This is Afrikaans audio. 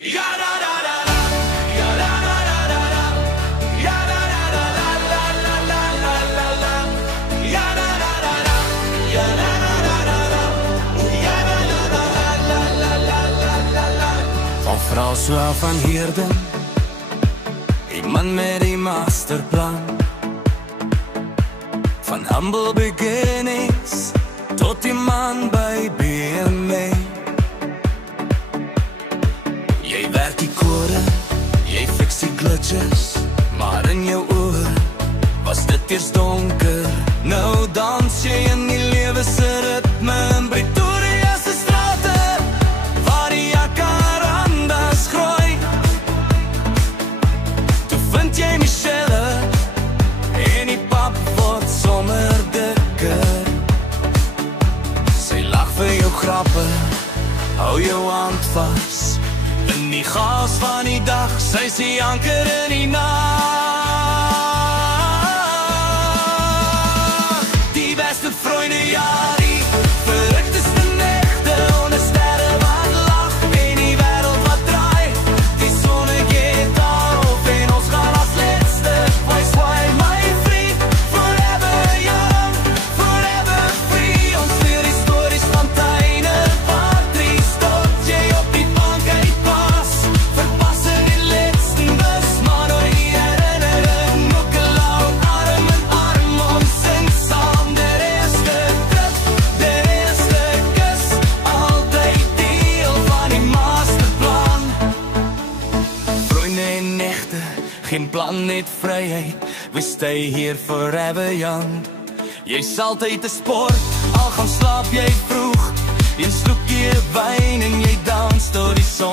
Van François van Heerden, die man met die masterplan. Van humble beginnings tot die man by BMW. Jy werk die kode, jy fix die glitches, maar in jou oor was dit eers donker. Nou dans jy in die lewe se ritme in Pretoria se strate, waar die jacarandas groei. Toe vind jy Michelle en die pap word sommer dikker. Sy lag vir jou grappe, hou jou hand vas in die chaos van die dag, sy is die anker in die nacht. Die beste vriende, ja, die verrukteste negte, onder sterre wat lag en die wereld wat draai. Die sonne geht auf en ons gaan als letzte. Wees why, my vriend, forever young, forever free. Ons leer historisch van tuine, patries, tot jy op die bank uitpas. Verpassen die letzte bus, maar nooit die herinnering. Moekelau, arm in arm, ons sing saam. De eerste kus, altyd deel van die masterplan. Vriende en nechte, geen plan, net vryheid. We stay here forever young. Jy is altyd 'n sport, al gaan slaap jy vroeg. Jy sluk jy wyn en jy dans tot die son